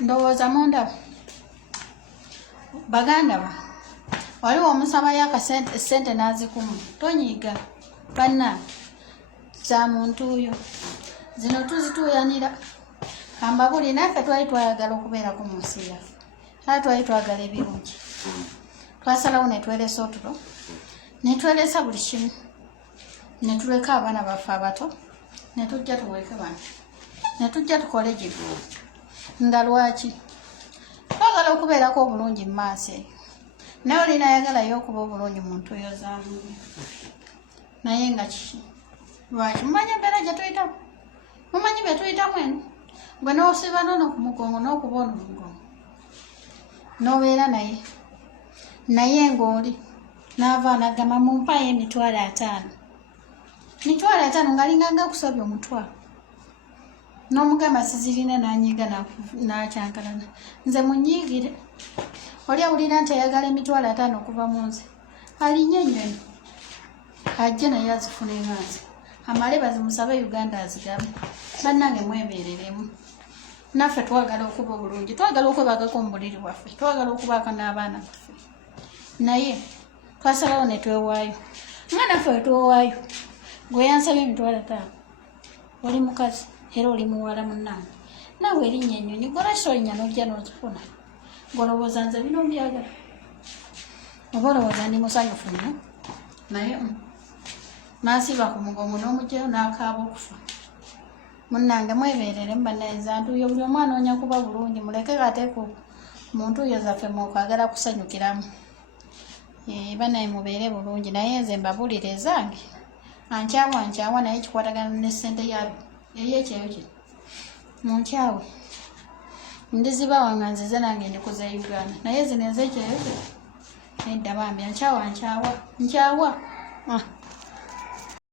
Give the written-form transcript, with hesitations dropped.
ndowooza munda baganda ba waliwo omusabayo akasente n'azikuma tonyiiga banna za muntu oyo zino tuzituuyanira kambabuli naffe twali twayagala okubeerako mu nsi yaffe era twali twagala ebirungi twasalawo netweresa otulo netweresa buli kimu netuleka abaana baffe abato netujja tuweeke bano netujja tukole gino nga lwaki twagala okubeerako obulungi mu maaso eyo naye olina ayagalayo okuba obulungi muntu oyo zaamunye naye nga kiki lwaki mumanyi embeera gye tuyitamu mumanyi bye tuyitamu eno gwe n'osiba nono ku mugongo n'okuba ono mugongo n'obeera naye ng'oli n'ava nagamba mumpayo emitwalo 5 nga linganga kusabya omutwalo n'omugamba sizirina n'anyiiga n'akyankalana nze munyiigire oli awulira nti ayagala emitwalo 5 okuva mu nze alinye ennyonyi ajje naye azifune nga nze amale bazimusabe Uganda azigabe bannange mwebeereremu naffe twagala okuba obulungi twagala okwebagako mu buliri bwaffe twagala okubaako n'abaana baffe naye twasalawo ne twewaayo nga naffe wetwewaayo gwe yansabye emitwalo 5 oli mukazi era oli muwala munnange naawe erinnya ennyonyi golasiolinya n'ojja n'ozifuna golowooza nze bino mbyagala oba olowooza ndi musanyufu nnyo naye n'asiba ku mugongo n'omugyayo n'akaaba okufa munnange mwebeereremu bannayenza ntuuyo buli omu anoonya kuba bulungi muleke kateeko muntu oyo zaffe mwokwagala kusanyukiramu bannaye mubeere bulungi naye nze mbabulire ezange ankyawa naye kikwatagana ne ssente ey'ekyeyo kino munkyawe ndiziba wanga nzize nange ndikuza Uganda naye zino ez'ekyeyo kino nedda bambi nkyawa